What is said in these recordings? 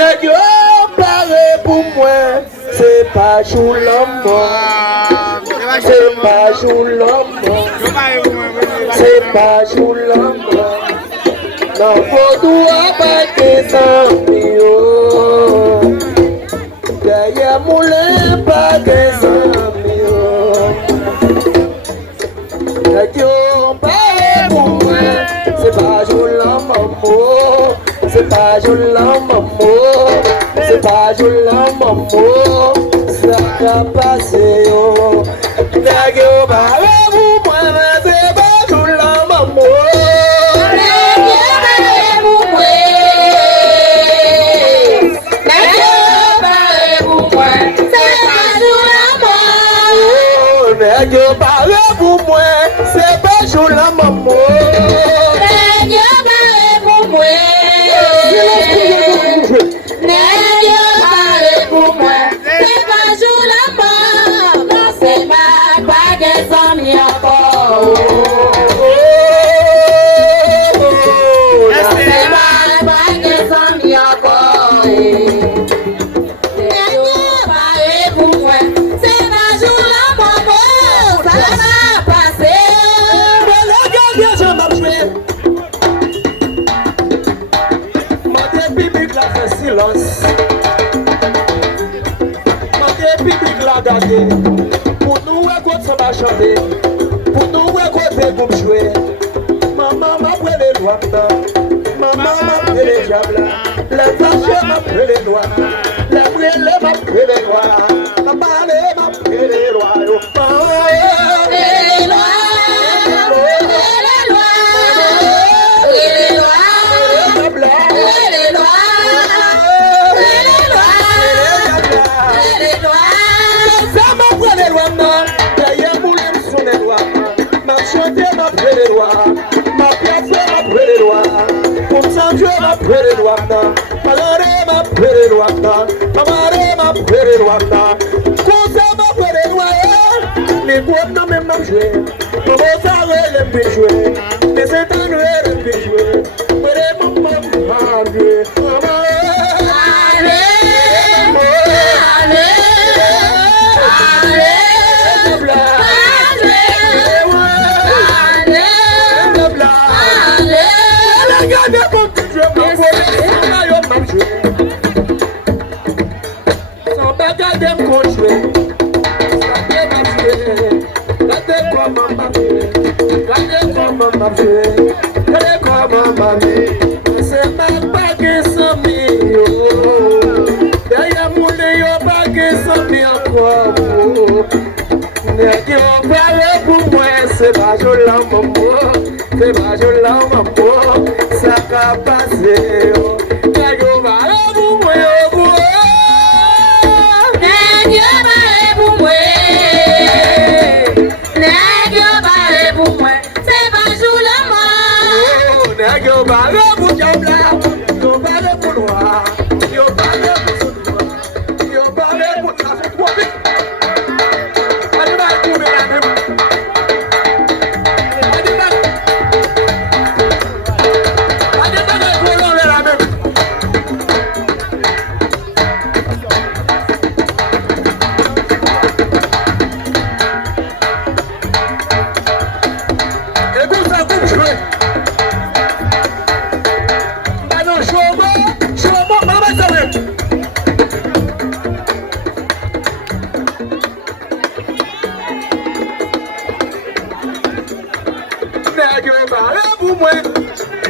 Nèg yo paré pour moi, c'est pas jour l'homme. C'est pas jour l'homme. C'est pas jour l'homme. Non, faut tout abattre sans bio. Derrière moulin, pas de sans bio. Nèg yo paré pour moi, c'est pas jour l'homme. C'est pas joli maman, c'est pas joli maman, ça va passer yo. Nèg yo paré pour moi, c'est pas joli maman. Nèg yo paré pour moi, nèg yo paré pour moi, c'est pas joli maman. Nèg yo paré pour moi, c'est pas joli maman. Nèg yo paré pour moi. Nèg yo paré pour moi, c'est pas jour la mort, c'est ma bague sans mi encore. C'est ma bague sans mi encore. Nèg yo paré pour moi, c'est pas jour la mort, ça va passer. Silence. Mandé public la garder. Pour nous écouter ça va chanter. Pour nous écouter groupe jouer. Maman m'a pris les lois. Maman m'a pris les diables. Les fâchés m'a pris les lois. Les brûlés m'a pris les lois. La balai m'a pris les lois. Les lois, les lois, les lois, les lois. Mais c'est un joueur qui joue. C'est ma bague sans mio. Derrière mon yo bague sans mi encore. Nèg yo paré pour moi, c'est pas joli maman. C'est pas joli maman. Ça va passer. Nèg yo paré pour moi. Nèg yo paré pour moi. Nèg yo paré pour moi. C'est pas jour la mort. Nèg yo paré pour diable. Yo paré pour noir. Yo paré pour soudou. Yo paré pour trafic. Allez va pour la même. Allez va. Allez va pour la même. Écoute ça coupe jouer. Nèg yo paré pour moi,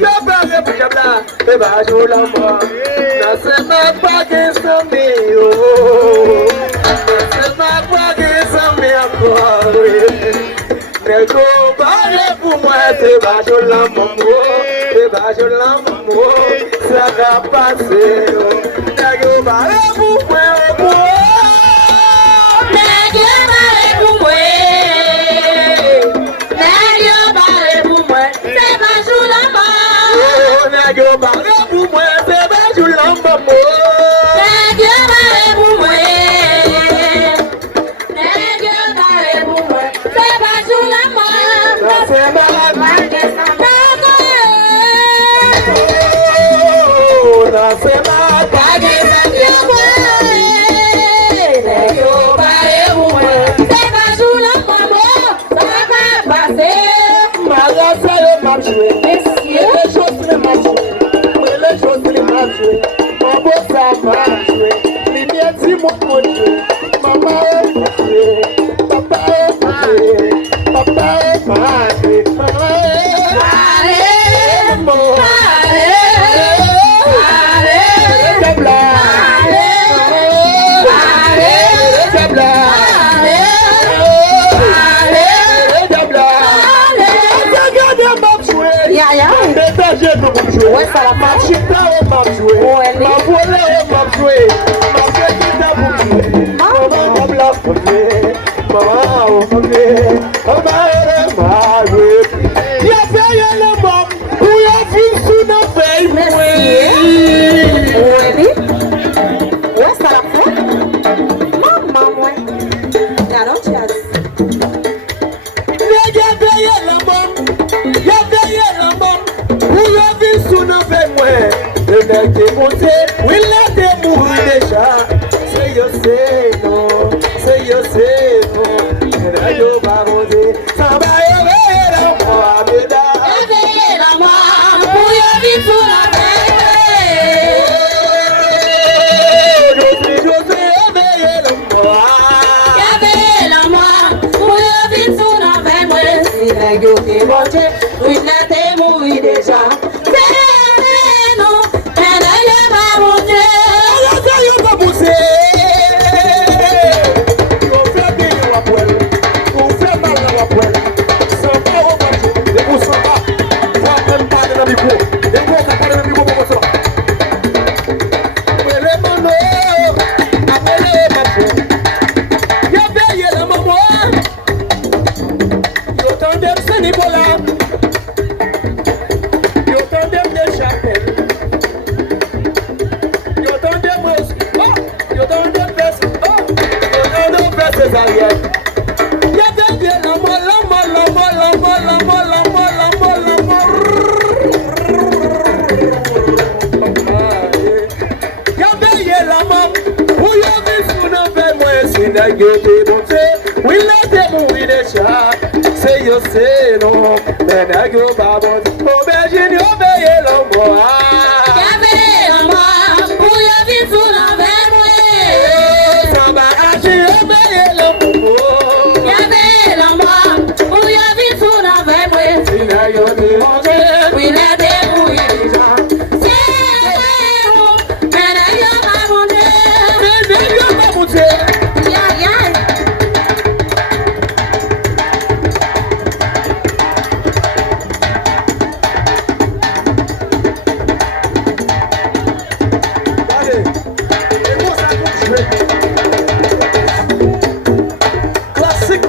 yo paré pour diable, c'est pas joli maman. C'est ma bague sans mio. C'est ma bague sans mi encore. Nèg yo paré pour moi, c'est pas joli maman. C'est pas joli maman. Ça va passer. Nèg yo paré pour moi. Nèg yo paré pour moi. Nèg yo paré pour moi. C'est pas jour la mort. Nèg yo paré pour moi, c'est pas joli maman. Nèg yo paré pour moi. Nèg yo paré pour moi. C'est pas jour la mort. C'est ma bague sans mi encore. c'est ma bague manger que vous jouez. Ouais, ça va Ma faire. chita on m'a joué. Ouais, Ma volée on m'a joué. Ma petite à vous jouer. Maman on l'a fait. Maman on fait. Maman elle m'a joué. Y'a fait y'a le mom. Où y'a vu sous nos veilles. Merci. Oui. Ouais, ça va faire. Maman, ouais. Garoto, yes. Y'a veillé le mom. Y'a veillé le mom. Où y'a vu sous nos veilles. Le mec est monté. Oui, là t'es mouru déjà. Say you say no. Say you say no. And I do my own day. Somebody made a Mohameda. Réveillez la main pour y vivre sous la José, réveillez le moi. Réveillez la main pour y vivre sous la veille. Si la gueule est montée, oui, là t'es mouru déjà. C'est non, elle n'est pas montée. Alors ça y est pas poussé. On fait bien la poêle. On fait mal la poêle. Sans pas au marché. Les vous sont pas. Faut même pas de la micro. Les vous pas de la micro pour ça. Appelez mon nom. Appelez ma fille. Y'a veillé la maman. Yo tandem Sénébola. Yo tandem de chapelle. Yo tandem os. Oh. Yo tandem pes. Oh. Yo tandem pes Césarien. Y'a veillé la maman. Y'a veillé la maman. Où y'a vu sous nos veilles, moi, si n'a gueule monté. Oui, là, t'es mouru déjà. C'est yo, c'est non. Mais n'a gueule pas monté. Aubergine, yo veillé la maman. Réveillez la main pour y vivre sous la veille. Samba, achi, yo veillé la maman. Réveillez la main pour y vivre sous la veille. Si n'a gueule monté. Oui, là t'es mouru déjà. C'est non, elle n'est pas montée. Mais n'a gueule pas monté. Yeah, yeah. Allez, et moi ça compte jouer. Classique.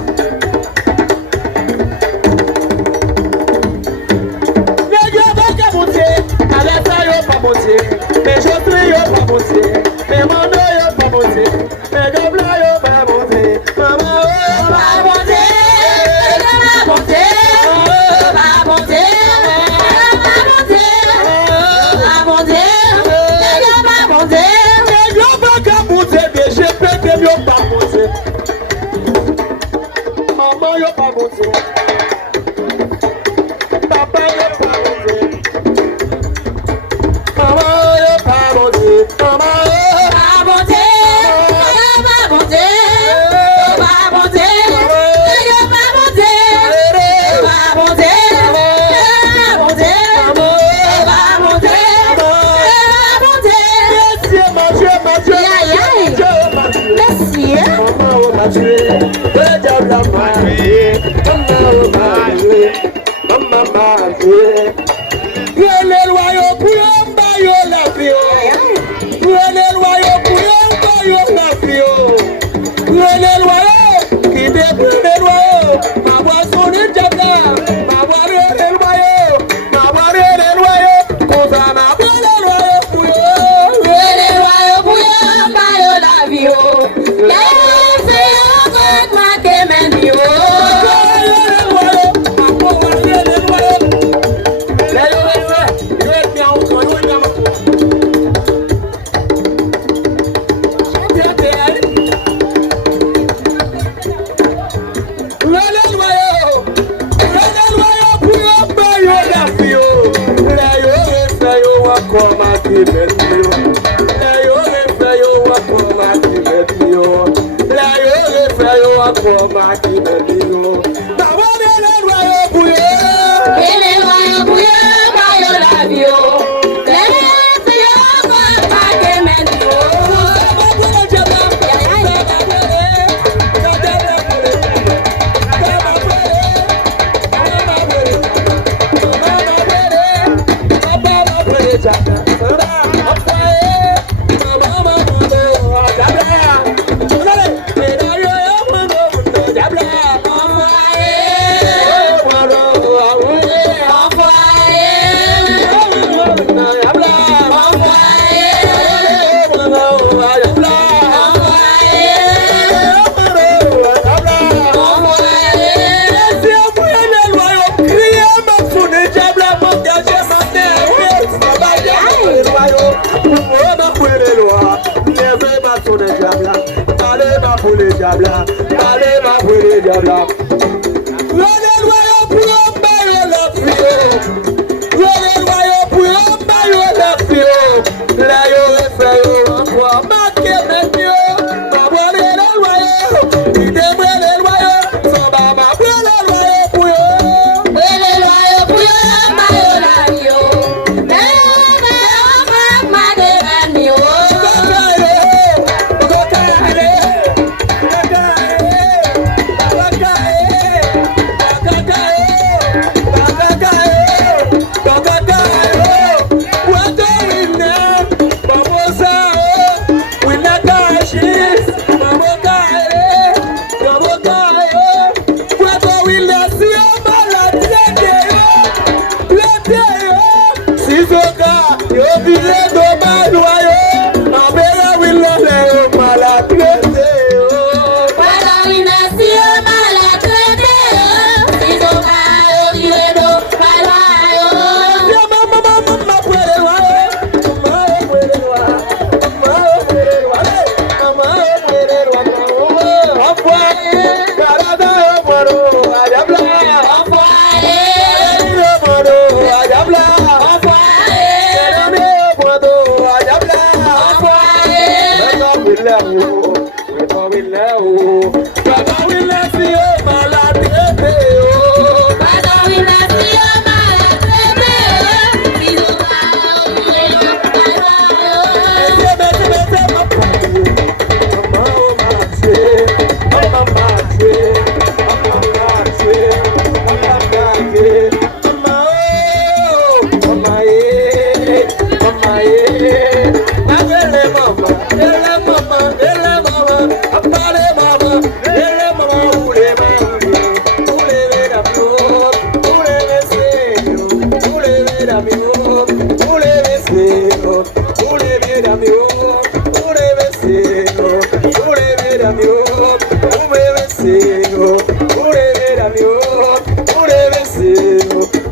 Les gars vont pas monter, avec ça yo pas monter, mes chaussures yo pas monter, mes manteaux yo pas monter, mes gants blancs yo pas monter, maman oh Va monter, va monter, va monter, va monter, va monter, va monter. les gars vont pas monter, mais j'ai pété yo pas monter, maman yo pas monter, papa yo pas monter, maman yo pas monter, maman oh. Va monter, va monter, va monter, va monter, va monter, va monter, va monter, va monter. Merci, hein?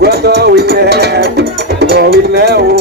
Cuando vine,